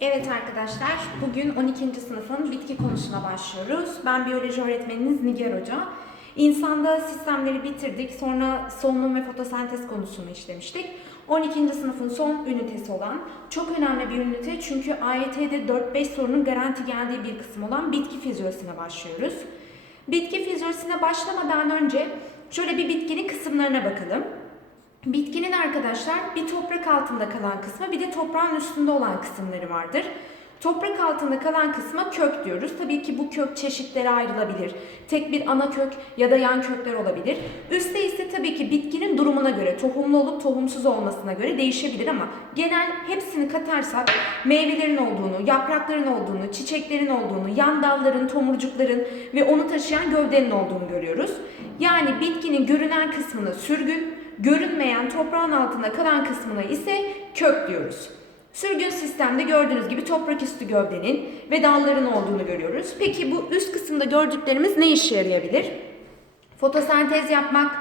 Evet arkadaşlar, bugün 12. sınıfın bitki konusuna başlıyoruz. Ben biyoloji öğretmeniniz Nigar Hoca. İnsanda sistemleri bitirdik, sonra solunum ve fotosentez konusunu işlemiştik. 12. sınıfın son ünitesi olan, çok önemli bir ünite çünkü AYT'de 4-5 sorunun garanti geldiği bir kısım olan bitki fizyolojisine başlıyoruz. Bitki fizyolojisine başlamadan önce şöyle bir bitkinin kısımlarına bakalım. Bitkinin arkadaşlar bir toprak altında kalan kısmı bir de toprağın üstünde olan kısımları vardır. Toprak altında kalan kısma kök diyoruz. Tabii ki bu kök çeşitlere ayrılabilir. Tek bir ana kök ya da yan kökler olabilir. Üstte ise tabii ki bitkinin durumuna göre, tohumlu olup tohumsuz olmasına göre değişebilir ama genel hepsini katarsak meyvelerin olduğunu, yaprakların olduğunu, çiçeklerin olduğunu, yan dalların, tomurcukların ve onu taşıyan gövdenin olduğunu görüyoruz. Yani bitkinin görünen kısmını sürgün, görünmeyen toprağın altında kalan kısmına ise kök diyoruz. Sürgün sistemde gördüğünüz gibi toprak üstü gövdenin ve dalların olduğunu görüyoruz. Peki bu üst kısımda gördüklerimiz ne işe yarayabilir? Fotosentez yapmak,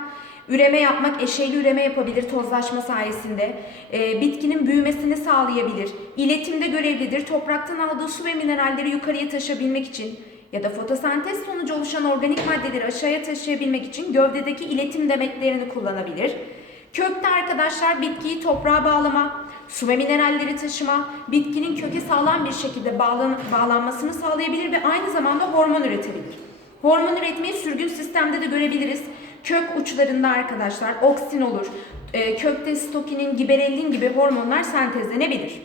üreme yapmak, eşeyli üreme yapabilir tozlaşma sayesinde. Ee, bitkinin büyümesini sağlayabilir. İletimde görevlidir. Topraktan aldığı su ve mineralleri yukarıya taşıyabilmek için ya da fotosentez sonucu oluşan organik maddeleri aşağıya taşıyabilmek için gövdedeki iletim demetlerini kullanabilir. Kökte arkadaşlar bitkiyi toprağa bağlama, su ve mineralleri taşıma, bitkinin köke sağlam bir şekilde bağlan bağlanmasını sağlayabilir ve aynı zamanda hormon üretebilir. Hormon üretmeyi sürgün sistemde de görebiliriz. Kök uçlarında arkadaşlar oksin olur, e, kökte stokinin, giberellin gibi hormonlar sentezlenebilir.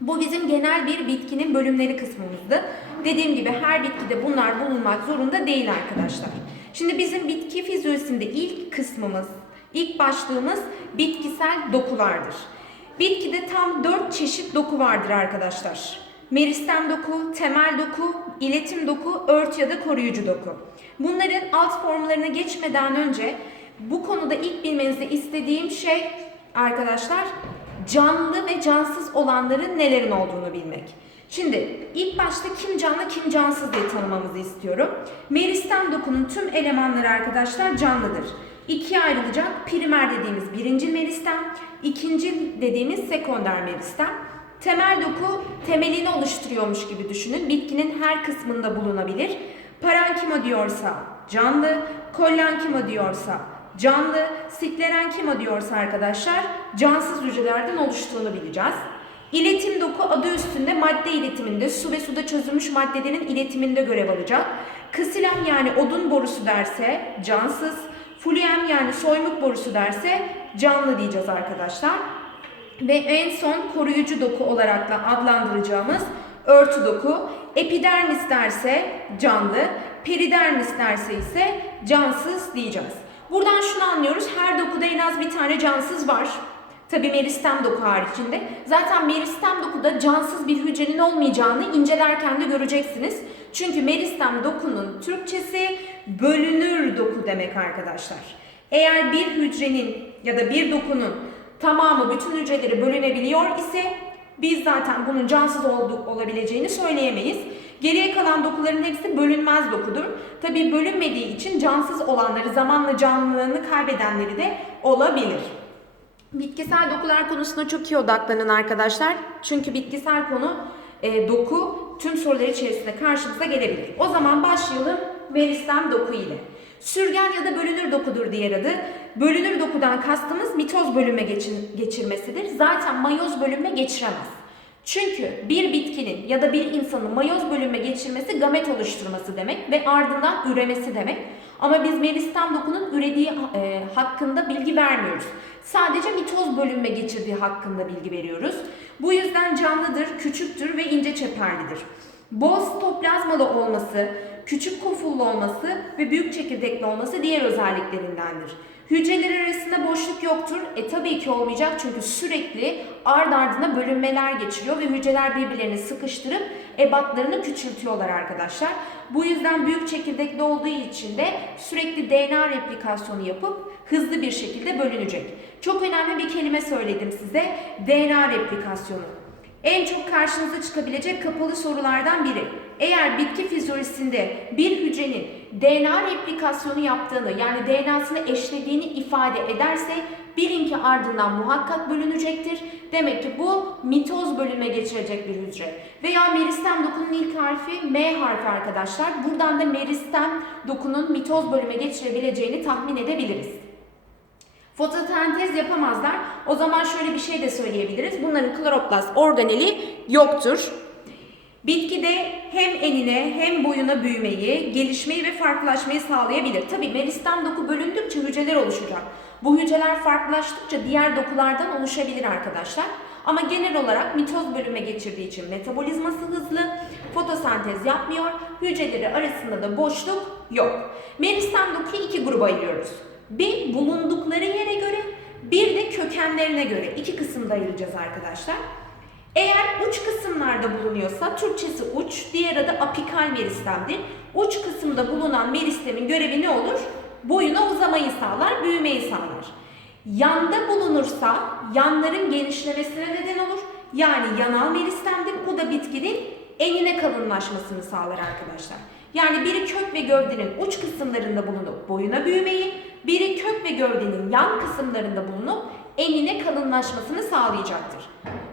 Bu bizim genel bir bitkinin bölümleri kısmımızdı. Dediğim gibi her bitkide bunlar bulunmak zorunda değil arkadaşlar. Şimdi bizim bitki fizyolojisinde ilk kısmımız, ilk başlığımız bitkisel dokulardır. Bitkide tam 4 çeşit doku vardır arkadaşlar. Meristem doku, temel doku, iletim doku, ört ya da koruyucu doku. Bunların alt formlarına geçmeden önce bu konuda ilk bilmenizi istediğim şey arkadaşlar canlı ve cansız olanların nelerin olduğunu bilmek. Şimdi ilk başta kim canlı kim cansız diye tanımamızı istiyorum. Meristem dokunun tüm elemanları arkadaşlar canlıdır. İkiye ayrılacak primer dediğimiz birinci meristem, ikinci dediğimiz sekonder meristem. Temel doku temelini oluşturuyormuş gibi düşünün. Bitkinin her kısmında bulunabilir. Parenkima diyorsa canlı, kollenkima diyorsa canlı, sklerenkima diyorsa arkadaşlar cansız hücrelerden oluştuğunu bileceğiz. İletim doku adı üstünde madde iletiminde su ve suda çözülmüş maddelerin iletiminde görev alacak. Ksilem yani odun borusu derse cansız, fulem yani soymuk borusu derse canlı diyeceğiz arkadaşlar. Ve en son koruyucu doku olarak da adlandıracağımız örtü doku. Epidermis derse canlı, peridermis derse ise cansız diyeceğiz. Buradan şunu anlıyoruz. Her dokuda en az bir tane cansız var. Tabi meristem doku haricinde. Zaten meristem dokuda cansız bir hücrenin olmayacağını incelerken de göreceksiniz. Çünkü meristem dokunun Türkçesi bölünür doku demek arkadaşlar. Eğer bir hücrenin ya da bir dokunun tamamı bütün hücreleri bölünebiliyor ise biz zaten bunun cansız olduğu, olabileceğini söyleyemeyiz. Geriye kalan dokuların hepsi bölünmez dokudur. Tabi bölünmediği için cansız olanları zamanla canlılığını kaybedenleri de olabilir. Bitkisel dokular konusuna çok iyi odaklanın arkadaşlar. Çünkü bitkisel konu e, doku tüm sorular içerisinde karşımıza gelebilir. O zaman başlayalım meristem doku ile. Sürgen ya da bölünür dokudur diğer adı. Bölünür dokudan kastımız mitoz bölünme geçir geçirmesidir. Zaten mayoz bölünme geçiremez. Çünkü bir bitkinin ya da bir insanın mayoz bölünme geçirmesi gamet oluşturması demek ve ardından üremesi demek. Ama biz meristem dokunun ürediği e, hakkında bilgi vermiyoruz. Sadece mitoz bölünme geçirdiği hakkında bilgi veriyoruz. Bu yüzden canlıdır, küçüktür ve ince çeperlidir. Bol sitoplazmalı olması, küçük kofullu olması ve büyük çekirdekli olması diğer özelliklerindendir. Hücreler arasında boşluk yoktur. E tabii ki olmayacak çünkü sürekli ard ardına bölünmeler geçiriyor ve hücreler birbirlerini sıkıştırıp ebatlarını küçültüyorlar arkadaşlar. Bu yüzden büyük çekirdekli olduğu için de sürekli DNA replikasyonu yapıp hızlı bir şekilde bölünecek. Çok önemli bir kelime söyledim size. DNA replikasyonu. En çok karşınıza çıkabilecek kapalı sorulardan biri. Eğer bitki fizyolojisinde bir hücrenin DNA replikasyonu yaptığını yani DNA'sını eşlediğini ifade ederse bilin ki ardından muhakkak bölünecektir Demek ki bu mitoz bölünme geçirecek bir hücre. Veya meristem dokunun ilk harfi M harfi arkadaşlar. Buradan da meristem dokunun mitoz bölüme geçirebileceğini tahmin edebiliriz. Fotosentez yapamazlar. O zaman şöyle bir şey de söyleyebiliriz. Bunların kloroplast organeli yoktur. Bitkide hem enine hem boyuna büyümeyi, gelişmeyi ve farklılaşmayı sağlayabilir. Tabi meristem doku bölündükçe hücreler oluşacak. Bu hücreler farklılaştıkça diğer dokulardan oluşabilir arkadaşlar. Ama genel olarak mitoz bölüme geçirdiği için metabolizması hızlı, fotosentez yapmıyor, hücreleri arasında da boşluk yok. Meristem dokuyu iki gruba ayırıyoruz. Bir bulundukları yere göre, bir de kökenlerine göre iki kısımda ayıracağız arkadaşlar. Eğer uç kısımlarda bulunuyorsa Türkçesi uç, diğer adı apikal meristemdir. Uç kısımda bulunan meristemin görevi ne olur? Boyuna uzamayı sağlar, büyümeyi sağlar. Yanda bulunursa yanların genişlemesine neden olur. Yani yanal meristemdir. Bu da bitkinin enine kalınlaşmasını sağlar arkadaşlar. Yani biri kök ve gövdenin uç kısımlarında bulunup boyuna büyümeyi, biri kök ve gövdenin yan kısımlarında bulunup enine kalınlaşmasını sağlayacaktır.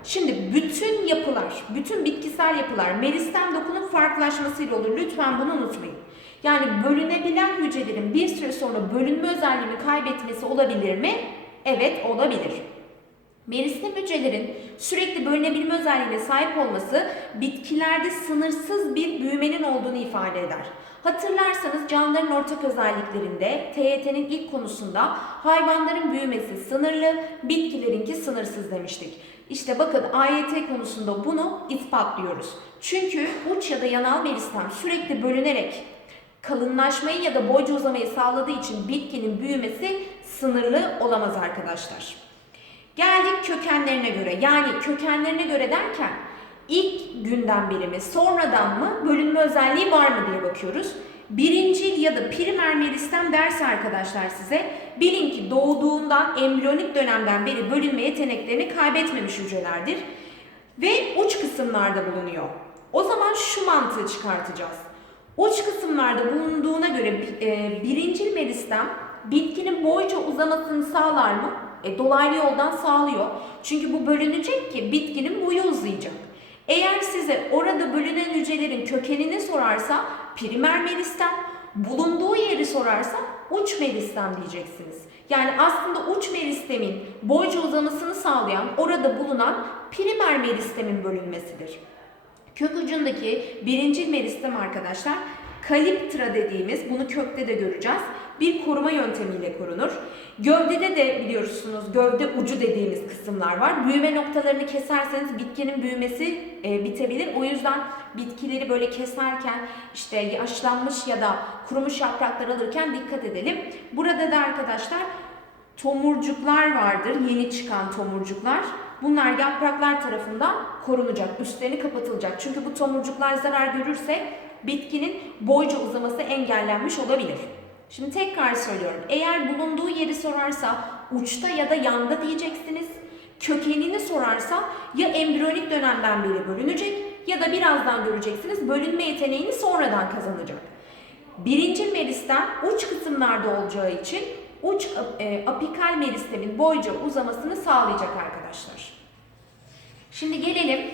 Şimdi bütün yapılar, bütün bitkisel yapılar meristem dokunun farklılaşmasıyla olur. Lütfen bunu unutmayın. Yani bölünebilen hücrelerin bir süre sonra bölünme özelliğini kaybetmesi olabilir mi? Evet olabilir. Meristem hücrelerin sürekli bölünebilme özelliğine sahip olması bitkilerde sınırsız bir büyümenin olduğunu ifade eder. Hatırlarsanız canlıların ortak özelliklerinde TYT'nin ilk konusunda hayvanların büyümesi sınırlı, bitkilerinki sınırsız demiştik. İşte bakın AYT konusunda bunu ispatlıyoruz. Çünkü uç ya da yanal meristem sürekli bölünerek kalınlaşmayı ya da boyca uzamayı sağladığı için bitkinin büyümesi sınırlı olamaz arkadaşlar. Geldik kökenlerine göre. Yani kökenlerine göre derken ilk günden beri mi, sonradan mı bölünme özelliği var mı diye bakıyoruz. Birincil ya da primer meristem derse arkadaşlar size bilin ki doğduğundan embriyonik dönemden beri bölünme yeteneklerini kaybetmemiş hücrelerdir ve uç kısımlarda bulunuyor. O zaman şu mantığı çıkartacağız. Uç kısımlarda bulunduğuna göre e, birincil meristem bitkinin boyca uzamasını sağlar mı? E, dolaylı yoldan sağlıyor. Çünkü bu bölünecek ki bitkinin boyu uzayacak. Eğer size orada bölünen hücrelerin kökenini sorarsa primer meristem, bulunduğu yeri sorarsa uç meristem diyeceksiniz. Yani aslında uç meristemin boyca uzamasını sağlayan orada bulunan primer meristemin bölünmesidir. Kök ucundaki birinci meristem arkadaşlar kaliptra dediğimiz bunu kökte de göreceğiz. Bir koruma yöntemiyle korunur. Gövdede de biliyorsunuz gövde ucu dediğimiz kısımlar var. Büyüme noktalarını keserseniz bitkinin büyümesi e, bitebilir. O yüzden bitkileri böyle keserken işte yaşlanmış ya da kurumuş yapraklar alırken dikkat edelim. Burada da arkadaşlar tomurcuklar vardır. Yeni çıkan tomurcuklar. Bunlar yapraklar tarafından korunacak, üstlerini kapatılacak. Çünkü bu tomurcuklar zarar görürse bitkinin boyca uzaması engellenmiş olabilir. Şimdi tekrar söylüyorum. Eğer bulunduğu yeri sorarsa uçta ya da yanda diyeceksiniz. Kökenini sorarsa ya embriyonik dönemden beri bölünecek ya da birazdan göreceksiniz bölünme yeteneğini sonradan kazanacak. Birinci meristem uç kısımlarda olacağı için uç e, apikal meristemin boyca uzamasını sağlayacak arkadaşlar. Şimdi gelelim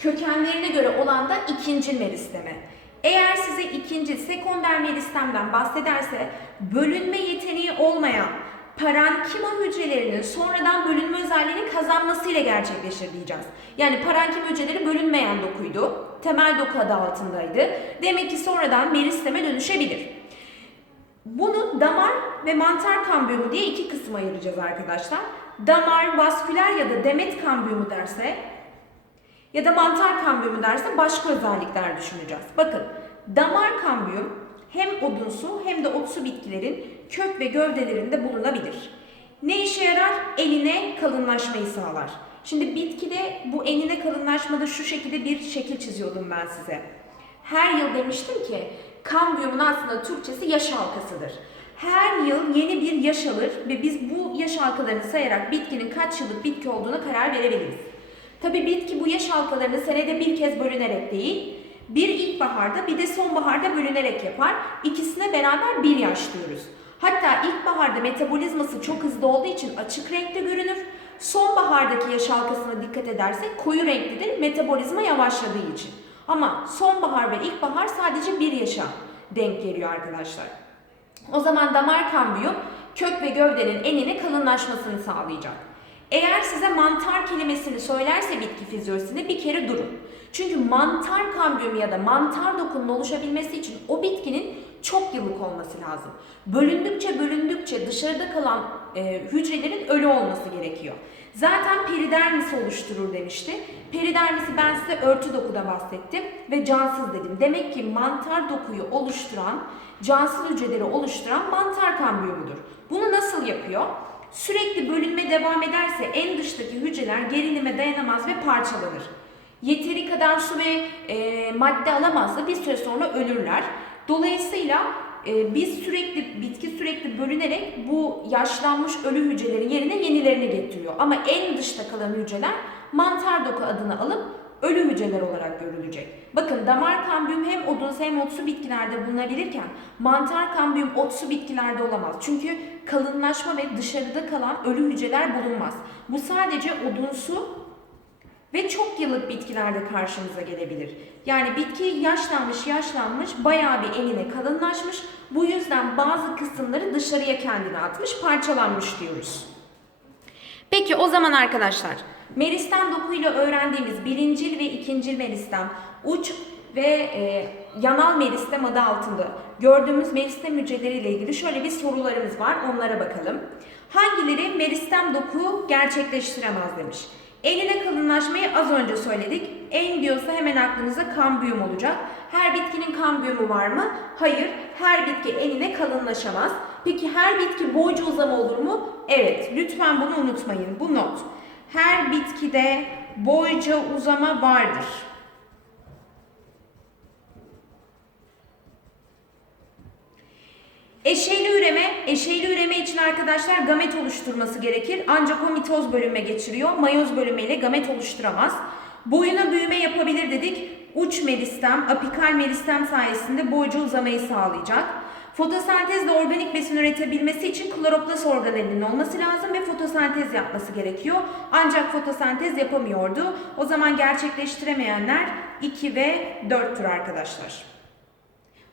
kökenlerine göre olan da ikinci meristeme. Eğer size ikinci sekonder meristemden bahsederse bölünme yeteneği olmayan parenkima hücrelerinin sonradan bölünme özelliğini kazanmasıyla gerçekleşir diyeceğiz. Yani parenkim hücreleri bölünmeyen dokuydu. Temel doku adı altındaydı. Demek ki sonradan meristeme dönüşebilir. Bunu damar ve mantar kambiyumu diye iki kısma ayıracağız arkadaşlar. Damar, vasküler ya da demet kambiyumu derse ya da mantar kambiyumu derse başka özellikler düşüneceğiz. Bakın damar kambiyum hem odunsu hem de otsu bitkilerin kök ve gövdelerinde bulunabilir. Ne işe yarar? Eline kalınlaşmayı sağlar. Şimdi bitkide bu enine kalınlaşmada şu şekilde bir şekil çiziyordum ben size. Her yıl demiştim ki kambiyumun aslında Türkçesi yaş halkasıdır. Her yıl yeni bir yaş alır ve biz bu yaş halkalarını sayarak bitkinin kaç yıllık bitki olduğuna karar verebiliriz. Tabi bitki bu yaş halkalarını senede bir kez bölünerek değil, bir ilkbaharda bir de sonbaharda bölünerek yapar. İkisine beraber bir yaş diyoruz. Hatta ilkbaharda metabolizması çok hızlı olduğu için açık renkte görünür. Sonbahardaki yaş halkasına dikkat edersek koyu renklidir metabolizma yavaşladığı için. Ama sonbahar ve ilkbahar sadece bir yaşa denk geliyor arkadaşlar. O zaman damar kambiyum kök ve gövdenin enine kalınlaşmasını sağlayacak. Eğer size mantar kelimesini söylerse bitki fizyolojisinde bir kere durun. Çünkü mantar kambiyum ya da mantar dokunun oluşabilmesi için o bitkinin çok yıllık olması lazım. Bölündükçe bölündükçe dışarıda kalan e, hücrelerin ölü olması gerekiyor. Zaten peridermisi oluşturur demişti. Peridermisi ben size örtü dokuda bahsettim ve cansız dedim. Demek ki mantar dokuyu oluşturan, cansız hücreleri oluşturan mantar kambiyumudur. Bunu nasıl yapıyor? Sürekli bölünme devam ederse en dıştaki hücreler gerilime dayanamaz ve parçalanır. Yeteri kadar su ve e, madde alamazsa bir süre sonra ölürler. Dolayısıyla e, biz sürekli bitki sürekli bölünerek bu yaşlanmış ölü hücrelerin yerine yenilerini getiriyor. Ama en dışta kalan hücreler mantar doku adını alıp ölü hücreler olarak görülecek. Bakın damar kambiyum hem odunsu hem otsu bitkilerde bulunabilirken mantar kambiyum otsu bitkilerde olamaz. Çünkü kalınlaşma ve dışarıda kalan ölü hücreler bulunmaz. Bu sadece odunsu ve çok yıllık bitkilerde karşımıza gelebilir. Yani bitki yaşlanmış yaşlanmış bayağı bir enine kalınlaşmış. Bu yüzden bazı kısımları dışarıya kendine atmış parçalanmış diyoruz. Peki o zaman arkadaşlar meristem dokuyla öğrendiğimiz birincil ve ikincil meristem uç ve e, yanal meristem adı altında gördüğümüz meristem hücreleriyle ilgili şöyle bir sorularımız var onlara bakalım. Hangileri meristem doku gerçekleştiremez demiş. Eline kalınlaşmayı az önce söyledik. En diyorsa hemen aklınıza kambiyum olacak. Her bitkinin kambiyumu var mı? Hayır. Her bitki eline kalınlaşamaz. Peki her bitki boyca uzama olur mu? Evet. Lütfen bunu unutmayın. Bu not. Her bitkide boyca uzama vardır. Eşeyli üreme, eşeyli üreme için arkadaşlar gamet oluşturması gerekir. Ancak o mitoz bölünme geçiriyor. Mayoz bölünmeyle gamet oluşturamaz. Boyuna büyüme yapabilir dedik. Uç meristem, apikal meristem sayesinde boyca uzamayı sağlayacak. Fotosentezle organik besin üretebilmesi için kloroplast organelinin olması lazım ve fotosentez yapması gerekiyor. Ancak fotosentez yapamıyordu. O zaman gerçekleştiremeyenler 2 ve 4'tür arkadaşlar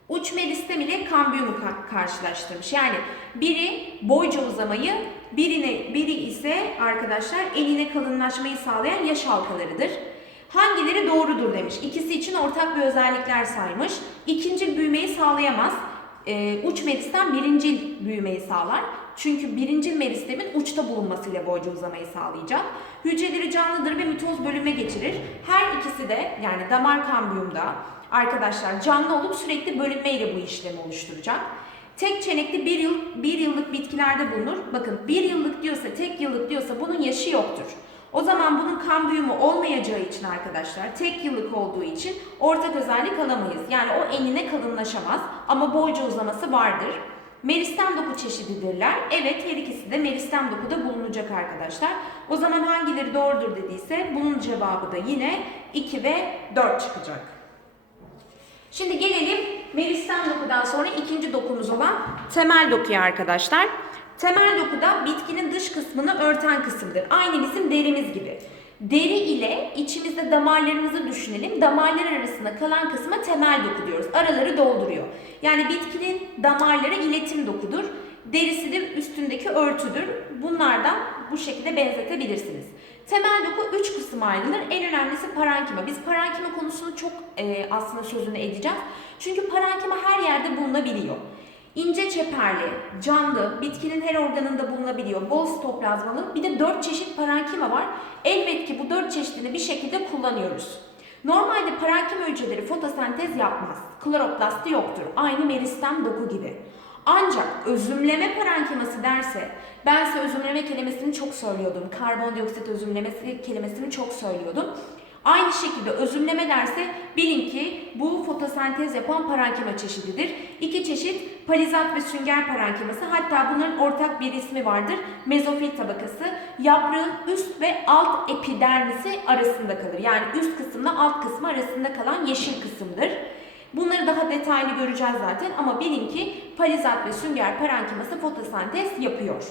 uç meristem ile kambiyumu ka- karşılaştırmış. Yani biri boyca uzamayı, birine, biri ise arkadaşlar eline kalınlaşmayı sağlayan yaş halkalarıdır. Hangileri doğrudur demiş. İkisi için ortak bir özellikler saymış. İkincil büyümeyi sağlayamaz. Ee, uç meristem birincil büyümeyi sağlar. Çünkü birincil meristemin uçta bulunmasıyla boyca uzamayı sağlayacak. Hücreleri canlıdır ve mitoz bölüme geçirir. Her ikisi de yani damar kambiyumda, arkadaşlar canlı olup sürekli bölünmeyle bu işlemi oluşturacak. Tek çenekli bir yıl bir yıllık bitkilerde bulunur. Bakın bir yıllık diyorsa, tek yıllık diyorsa bunun yaşı yoktur. O zaman bunun kan büyümü olmayacağı için arkadaşlar, tek yıllık olduğu için ortak özellik alamayız. Yani o enine kalınlaşamaz ama boyca uzaması vardır. Meristem doku çeşididirler. Evet her ikisi de meristem dokuda bulunacak arkadaşlar. O zaman hangileri doğrudur dediyse bunun cevabı da yine 2 ve 4 çıkacak. Şimdi gelelim meristem dokudan sonra ikinci dokumuz olan temel dokuya arkadaşlar. Temel dokuda bitkinin dış kısmını örten kısımdır. Aynı bizim derimiz gibi. Deri ile içimizde damarlarımızı düşünelim. Damarlar arasında kalan kısma temel doku diyoruz. Araları dolduruyor. Yani bitkinin damarları iletim dokudur. Derisi de üstündeki örtüdür. Bunlardan bu şekilde benzetebilirsiniz. Temel doku üç kısım ayrılır. En önemlisi parankima. Biz parankima konusunu çok e, aslında sözünü edeceğiz. Çünkü parankima her yerde bulunabiliyor. İnce çeperli, canlı, bitkinin her organında bulunabiliyor. Bol sitoplazmalı. Bir de dört çeşit parankima var. Elbette ki bu dört çeşidini bir şekilde kullanıyoruz. Normalde parankima hücreleri fotosentez yapmaz. Kloroplasti yoktur. Aynı meristem doku gibi. Ancak özümleme parenkiması derse, ben size özümleme kelimesini çok söylüyordum. Karbondioksit özümlemesi kelimesini çok söylüyordum. Aynı şekilde özümleme derse bilin ki bu fotosentez yapan parenkima çeşididir. İki çeşit palizat ve sünger parenkiması hatta bunların ortak bir ismi vardır. Mezofil tabakası yaprağın üst ve alt epidermisi arasında kalır. Yani üst kısımla alt kısmı arasında kalan yeşil kısımdır. Bunları daha detaylı göreceğiz zaten ama bilin ki palizat ve sünger parenkiması fotosentez yapıyor.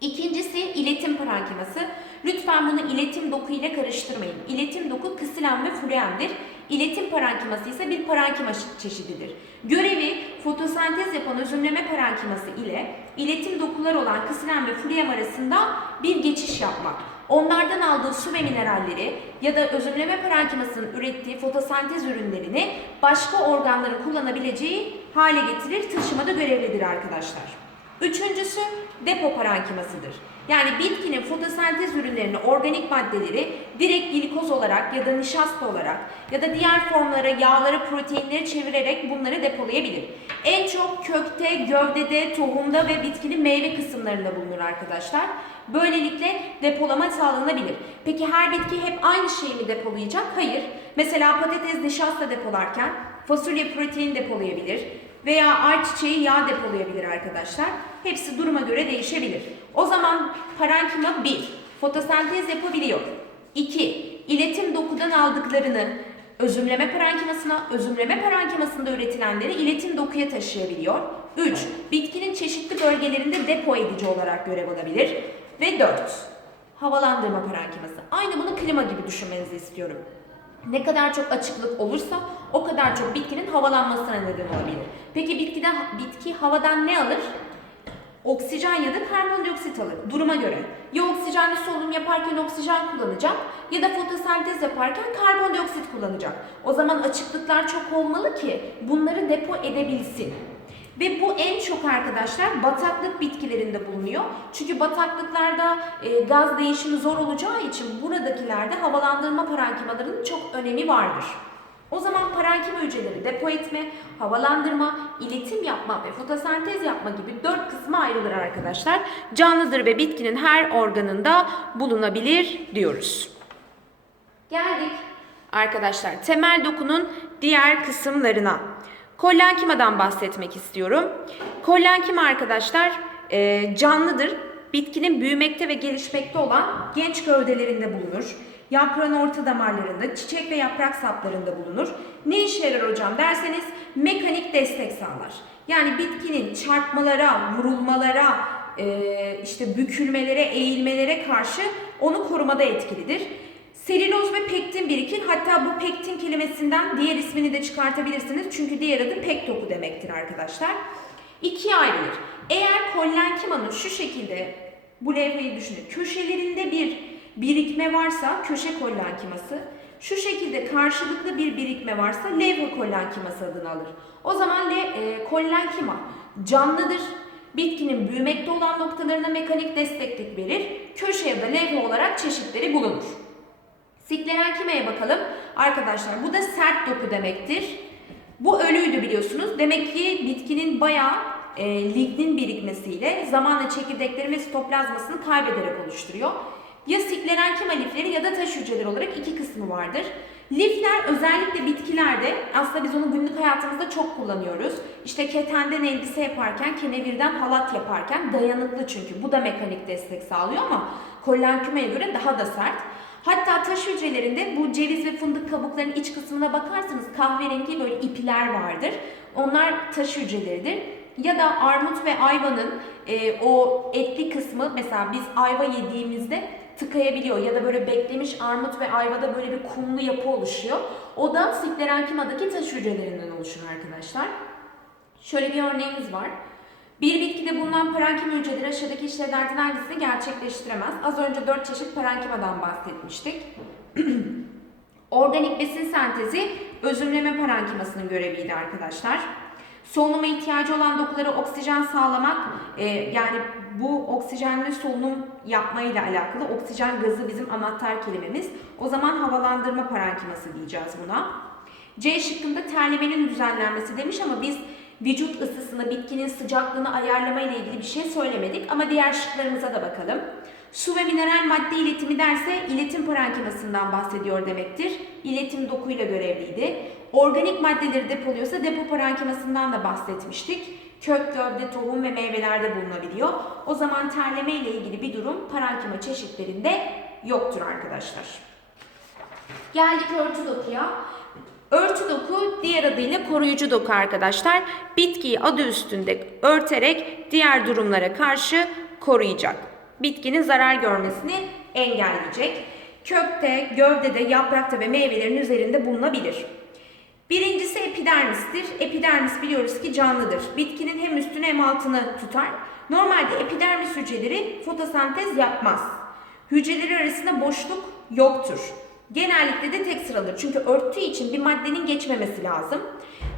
İkincisi iletim parenkiması. Lütfen bunu iletim doku ile karıştırmayın. İletim doku kısilen ve fluemdir. İletim parenkiması ise bir parenkima çeşididir. Görevi fotosentez yapan özümleme parenkiması ile iletim dokular olan kısilen ve fluem arasında bir geçiş yapmak. Onlardan aldığı su ve mineralleri ya da özümleme parenkimasının ürettiği fotosentez ürünlerini başka organların kullanabileceği hale getirir, taşımada görevlidir arkadaşlar. Üçüncüsü depo parenkimasıdır. Yani bitkinin fotosentez ürünlerini, organik maddeleri direkt glikoz olarak ya da nişasta olarak ya da diğer formlara, yağlara, proteinleri çevirerek bunları depolayabilir. En çok kökte, gövdede, tohumda ve bitkinin meyve kısımlarında bulunur arkadaşlar. Böylelikle depolama sağlanabilir. Peki her bitki hep aynı şeyi mi depolayacak? Hayır. Mesela patates nişasta depolarken fasulye protein depolayabilir veya ayçiçeği yağ depolayabilir arkadaşlar. Hepsi duruma göre değişebilir. O zaman parenkima 1. Fotosentez yapabiliyor. 2. İletim dokudan aldıklarını özümleme parenkimasına, özümleme parenkimasında üretilenleri iletim dokuya taşıyabiliyor. 3. Bitkinin çeşitli bölgelerinde depo edici olarak görev alabilir. Ve 4. Havalandırma parenkiması. Aynı bunu klima gibi düşünmenizi istiyorum. Ne kadar çok açıklık olursa o kadar çok bitkinin havalanmasına neden olabilir. Peki bitkiden bitki havadan ne alır? Oksijen ya da karbondioksit alır duruma göre. Ya oksijenli solunum yaparken oksijen kullanacak ya da fotosentez yaparken karbondioksit kullanacak. O zaman açıklıklar çok olmalı ki bunları depo edebilsin. Ve bu en çok arkadaşlar bataklık bitkilerinde bulunuyor. Çünkü bataklıklarda e, gaz değişimi zor olacağı için buradakilerde havalandırma parenkimalarının çok önemi vardır. O zaman parenkima hücreleri depo etme, havalandırma, iletim yapma ve fotosentez yapma gibi dört kısma ayrılır arkadaşlar. Canlıdır ve bitkinin her organında bulunabilir diyoruz. Geldik arkadaşlar temel dokunun diğer kısımlarına. Kollenkima'dan bahsetmek istiyorum. Kollenkima arkadaşlar e, canlıdır. Bitkinin büyümekte ve gelişmekte olan genç gövdelerinde bulunur. Yaprağın orta damarlarında, çiçek ve yaprak saplarında bulunur. Ne işe yarar hocam derseniz mekanik destek sağlar. Yani bitkinin çarpmalara, vurulmalara, e, işte bükülmelere, eğilmelere karşı onu korumada etkilidir. Selüloz ve pektin birikir. Hatta bu pektin kelimesinden diğer ismini de çıkartabilirsiniz. Çünkü diğer adı pek doku demektir arkadaşlar. İkiye ayrılır. Eğer kollenkimanın şu şekilde bu levhayı düşünün. Köşelerinde bir birikme varsa köşe kollenkiması, şu şekilde karşılıklı bir birikme varsa levha kollenkiması adını alır. O zaman le, e, kollenkima canlıdır. Bitkinin büyümekte olan noktalarına mekanik desteklik verir. Köşe ya da levha olarak çeşitleri bulunur. Sklerenkimeye bakalım. Arkadaşlar bu da sert doku demektir. Bu ölüydü biliyorsunuz. Demek ki bitkinin bayağı e, lignin birikmesiyle zamanla çekirdekleri ve sitoplazmasını kaybederek oluşturuyor. Ya sklerenkima lifleri ya da taş hücreleri olarak iki kısmı vardır. Lifler özellikle bitkilerde aslında biz onu günlük hayatımızda çok kullanıyoruz. İşte ketenden elbise yaparken, kenevirden halat yaparken dayanıklı çünkü. Bu da mekanik destek sağlıyor ama kollenkimaya göre daha da sert. Hatta taş hücrelerinde bu ceviz ve fındık kabuklarının iç kısmına bakarsanız kahverengi böyle ipler vardır. Onlar taş hücreleridir. Ya da armut ve ayvanın e, o etli kısmı mesela biz ayva yediğimizde tıkayabiliyor ya da böyle beklemiş armut ve ayvada böyle bir kumlu yapı oluşuyor. O da sklerenkima'daki taş hücrelerinden oluşur arkadaşlar. Şöyle bir örneğimiz var. Bir bitkide bulunan parenkima hücreleri aşağıdaki işlevlerden hangisini gerçekleştiremez? Az önce dört çeşit parenkimadan bahsetmiştik. Organik besin sentezi özümleme parenkimasının göreviydi arkadaşlar. Solunuma ihtiyacı olan dokulara oksijen sağlamak, e, yani bu oksijenli solunum yapmayla alakalı oksijen gazı bizim anahtar kelimemiz. O zaman havalandırma parenkiması diyeceğiz buna. C şıkkında terlemenin düzenlenmesi demiş ama biz vücut ısısını, bitkinin sıcaklığını ayarlama ile ilgili bir şey söylemedik ama diğer şıklarımıza da bakalım. Su ve mineral madde iletimi derse iletim parenkimasından bahsediyor demektir. İletim dokuyla görevliydi. Organik maddeleri depoluyorsa depo parenkimasından da bahsetmiştik. Kök, gövde, tohum ve meyvelerde bulunabiliyor. O zaman terleme ile ilgili bir durum parenkima çeşitlerinde yoktur arkadaşlar. Geldik örtü dokuya. Örtü doku diğer adıyla koruyucu doku arkadaşlar. Bitkiyi adı üstünde örterek diğer durumlara karşı koruyacak. Bitkinin zarar görmesini engelleyecek. Kökte, gövdede, yaprakta ve meyvelerin üzerinde bulunabilir. Birincisi epidermistir. Epidermis biliyoruz ki canlıdır. Bitkinin hem üstünü hem altını tutar. Normalde epidermis hücreleri fotosentez yapmaz. Hücreleri arasında boşluk yoktur. Genellikle de tek sıralıdır. Çünkü örttüğü için bir maddenin geçmemesi lazım.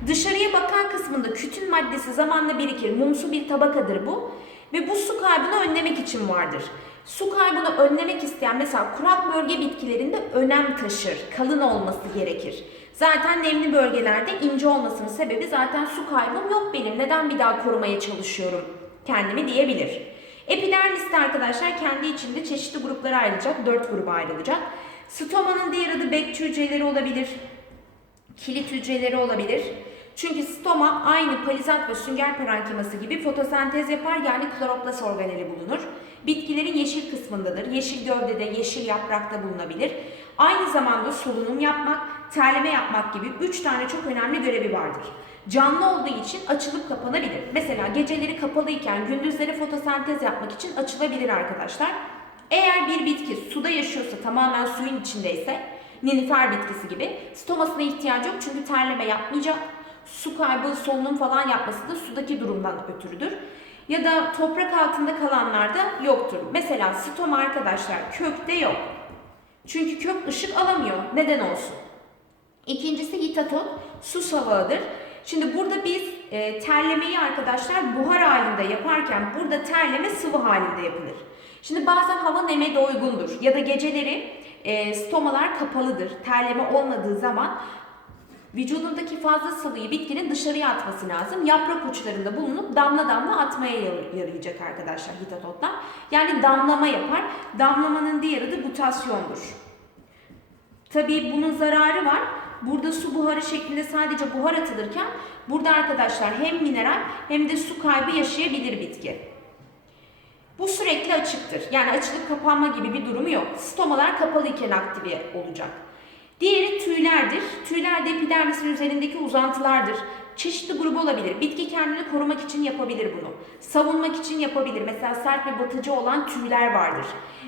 Dışarıya bakan kısmında kütün maddesi zamanla birikir. Mumsu bir tabakadır bu. Ve bu su kaybını önlemek için vardır. Su kaybını önlemek isteyen mesela kurak bölge bitkilerinde önem taşır. Kalın olması gerekir. Zaten nemli bölgelerde ince olmasının sebebi zaten su kaybım yok benim. Neden bir daha korumaya çalışıyorum kendimi diyebilir. Epidermis de arkadaşlar kendi içinde çeşitli gruplara ayrılacak. Dört gruba ayrılacak. Stomanın diğer adı bekçi hücreleri olabilir. Kilit hücreleri olabilir. Çünkü stoma aynı palizat ve sünger parenkiması gibi fotosentez yapar yani kloroplast organeli bulunur. Bitkilerin yeşil kısmındadır. Yeşil gövdede, yeşil yaprakta bulunabilir. Aynı zamanda solunum yapmak, terleme yapmak gibi üç tane çok önemli görevi vardır. Canlı olduğu için açılıp kapanabilir. Mesela geceleri kapalıyken gündüzleri fotosentez yapmak için açılabilir arkadaşlar. Eğer bir bitki suda yaşıyorsa, tamamen suyun içindeyse, ninifer bitkisi gibi stomasına ihtiyacı yok çünkü terleme yapmayacak. Su kaybı, solunum falan yapması da sudaki durumdan ötürüdür. Ya da toprak altında kalanlarda yoktur. Mesela stoma arkadaşlar kökte yok. Çünkü kök ışık alamıyor. Neden olsun? İkincisi hitatot, su savağıdır. Şimdi burada biz e, terlemeyi arkadaşlar buhar halinde yaparken burada terleme sıvı halinde yapılır. Şimdi bazen hava neme de uygundur ya da geceleri e, stomalar kapalıdır. Terleme olmadığı zaman vücudundaki fazla sıvıyı bitkinin dışarıya atması lazım. Yaprak uçlarında bulunup damla damla atmaya yar- yarayacak arkadaşlar hitatotlar. Yani damlama yapar. Damlamanın diğer adı gutasyondur. Tabii bunun zararı var. Burada su buharı şeklinde sadece buhar atılırken burada arkadaşlar hem mineral hem de su kaybı yaşayabilir bitki. Bu sürekli açıktır. Yani açılıp kapanma gibi bir durumu yok. Stomalar kapalıyken aktive olacak. Diğeri tüylerdir. Tüyler de epidermisin üzerindeki uzantılardır. Çeşitli grubu olabilir. Bitki kendini korumak için yapabilir bunu. Savunmak için yapabilir. Mesela sert ve batıcı olan tüyler vardır.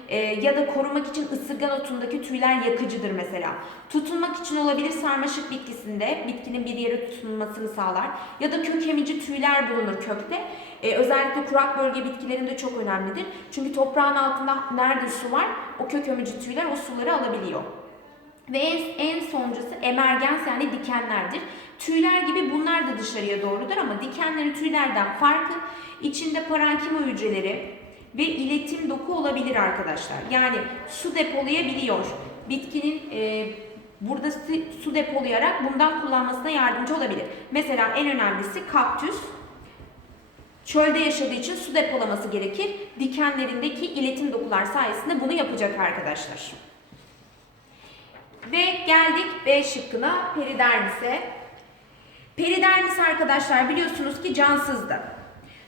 Ee, ya da korumak için ısırgan otundaki tüyler yakıcıdır mesela. Tutunmak için olabilir sarmaşık bitkisinde bitkinin bir yere tutunmasını sağlar. Ya da kök emici tüyler bulunur kökte. Ee, özellikle kurak bölge bitkilerinde çok önemlidir. Çünkü toprağın altında nerede su var o kök emici tüyler o suları alabiliyor. Ve en, en sonuncusu emergens yani dikenlerdir. Tüyler gibi bunlar da dışarıya doğrudur ama dikenlerin tüylerden farkı içinde parankima hücreleri ve iletim doku olabilir arkadaşlar. Yani su depolayabiliyor. Bitkinin e, burada su depolayarak bundan kullanmasına yardımcı olabilir. Mesela en önemlisi kaktüs. Çölde yaşadığı için su depolaması gerekir. Dikenlerindeki iletim dokular sayesinde bunu yapacak arkadaşlar. Ve geldik B şıkkına peridermise. Peridermis arkadaşlar biliyorsunuz ki cansızdı.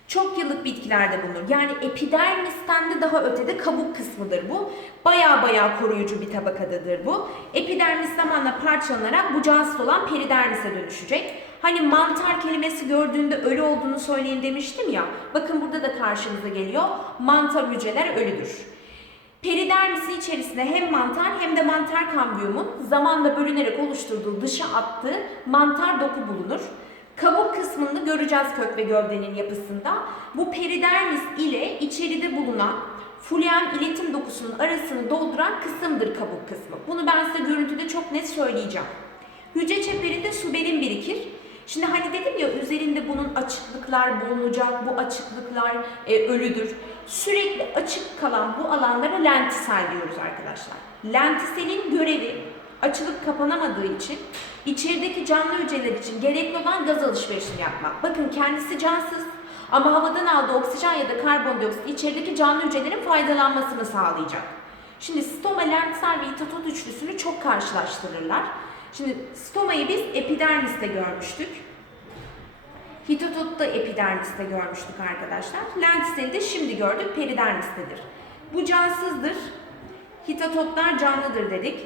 Çok yıllık bitkilerde bulunur. Yani epidermisten de daha ötede kabuk kısmıdır bu. Baya baya koruyucu bir tabakadır bu. Epidermis zamanla parçalanarak bu cansız olan peridermise dönüşecek. Hani mantar kelimesi gördüğünde ölü olduğunu söyleyin demiştim ya. Bakın burada da karşımıza geliyor. Mantar hücreler ölüdür. Peridermisin içerisinde hem mantar hem de mantar kambiyumun zamanla bölünerek oluşturduğu dışa attığı mantar doku bulunur. Kabuk kısmında göreceğiz kök ve gövdenin yapısında. Bu peridermis ile içeride bulunan fulem iletim dokusunun arasını dolduran kısımdır kabuk kısmı. Bunu ben size görüntüde çok net söyleyeceğim. Hücre çeperinde suberin birikir. Şimdi hani dedim ya üzerinde bunun açıklıklar bulunacak, bu açıklıklar e, ölüdür. Sürekli açık kalan bu alanlara lentisel diyoruz arkadaşlar. Lentiselin görevi açılıp kapanamadığı için içerideki canlı hücreler için gerekli olan gaz alışverişini yapmak. Bakın kendisi cansız ama havadan aldığı oksijen ya da karbondioksit içerideki canlı hücrelerin faydalanmasını sağlayacak. Şimdi stoma, lentisel ve itatot üçlüsünü çok karşılaştırırlar. Şimdi stomayı biz epidermiste görmüştük. Hitotot epidermiste görmüştük arkadaşlar. Lentiseli de şimdi gördük peridermistedir. Bu cansızdır. Hitototlar canlıdır dedik.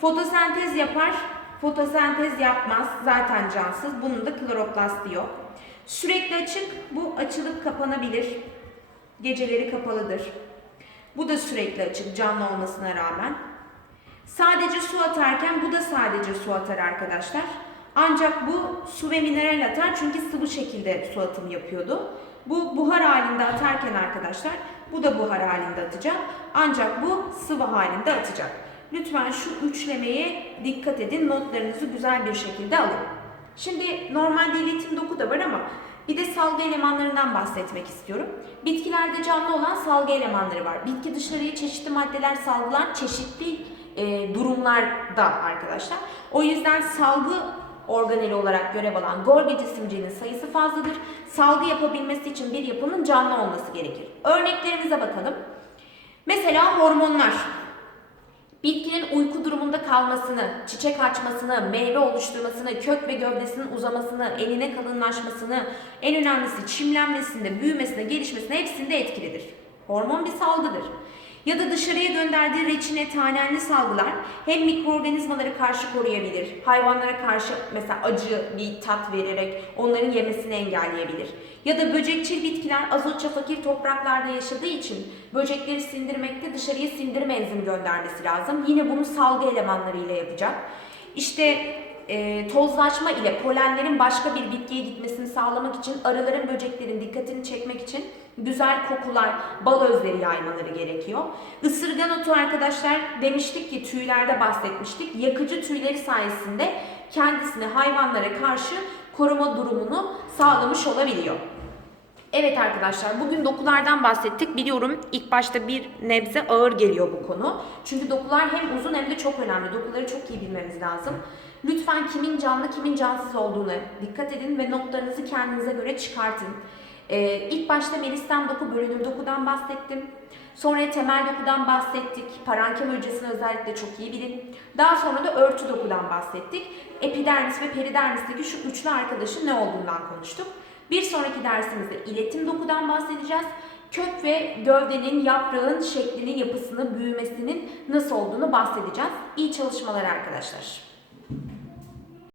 Fotosentez yapar. Fotosentez yapmaz. Zaten cansız. Bunun da kloroplastı yok. Sürekli açık. Bu açılıp kapanabilir. Geceleri kapalıdır. Bu da sürekli açık canlı olmasına rağmen. Sadece su atarken bu da sadece su atar arkadaşlar. Ancak bu su ve mineral atar çünkü sıvı şekilde su atımı yapıyordu. Bu buhar halinde atarken arkadaşlar bu da buhar halinde atacak. Ancak bu sıvı halinde atacak. Lütfen şu üçlemeye dikkat edin. Notlarınızı güzel bir şekilde alın. Şimdi normalde iletim doku da var ama bir de salgı elemanlarından bahsetmek istiyorum. Bitkilerde canlı olan salgı elemanları var. Bitki dışarıya çeşitli maddeler salgılar çeşitli e, durumlarda arkadaşlar. O yüzden salgı organeli olarak görev alan Golgi cisimciğinin sayısı fazladır. Salgı yapabilmesi için bir yapının canlı olması gerekir. Örneklerimize bakalım. Mesela hormonlar. Bitkinin uyku durumunda kalmasını, çiçek açmasını, meyve oluşturmasını, kök ve gövdesinin uzamasını, eline kalınlaşmasını, en önemlisi çimlenmesinde, büyümesine, gelişmesine hepsinde etkilidir. Hormon bir salgıdır. Ya da dışarıya gönderdiği reçine tanenli salgılar hem mikroorganizmaları karşı koruyabilir, hayvanlara karşı mesela acı bir tat vererek onların yemesini engelleyebilir. Ya da böcekçil bitkiler azotça fakir topraklarda yaşadığı için böcekleri sindirmekte dışarıya sindirme enzimi göndermesi lazım. Yine bunu salgı elemanlarıyla yapacak. İşte e, tozlaşma ile polenlerin başka bir bitkiye gitmesini sağlamak için arıların böceklerin dikkatini çekmek için güzel kokular, bal özleri yaymaları gerekiyor. Isırgan otu arkadaşlar demiştik ki tüylerde bahsetmiştik. Yakıcı tüyleri sayesinde kendisini hayvanlara karşı koruma durumunu sağlamış olabiliyor. Evet arkadaşlar bugün dokulardan bahsettik. Biliyorum ilk başta bir nebze ağır geliyor bu konu. Çünkü dokular hem uzun hem de çok önemli. Dokuları çok iyi bilmemiz lazım. Lütfen kimin canlı kimin cansız olduğunu dikkat edin ve notlarınızı kendinize göre çıkartın. Ee, ilk başta meristem doku, bölünür dokudan bahsettim. Sonra temel dokudan bahsettik. Parenkem hücresini özellikle çok iyi bilin. Daha sonra da örtü dokudan bahsettik. Epidermis ve peridermisteki şu üçlü arkadaşın ne olduğundan konuştuk. Bir sonraki dersimizde iletim dokudan bahsedeceğiz. Kök ve gövdenin, yaprağın şeklini, yapısını, büyümesinin nasıl olduğunu bahsedeceğiz. İyi çalışmalar arkadaşlar.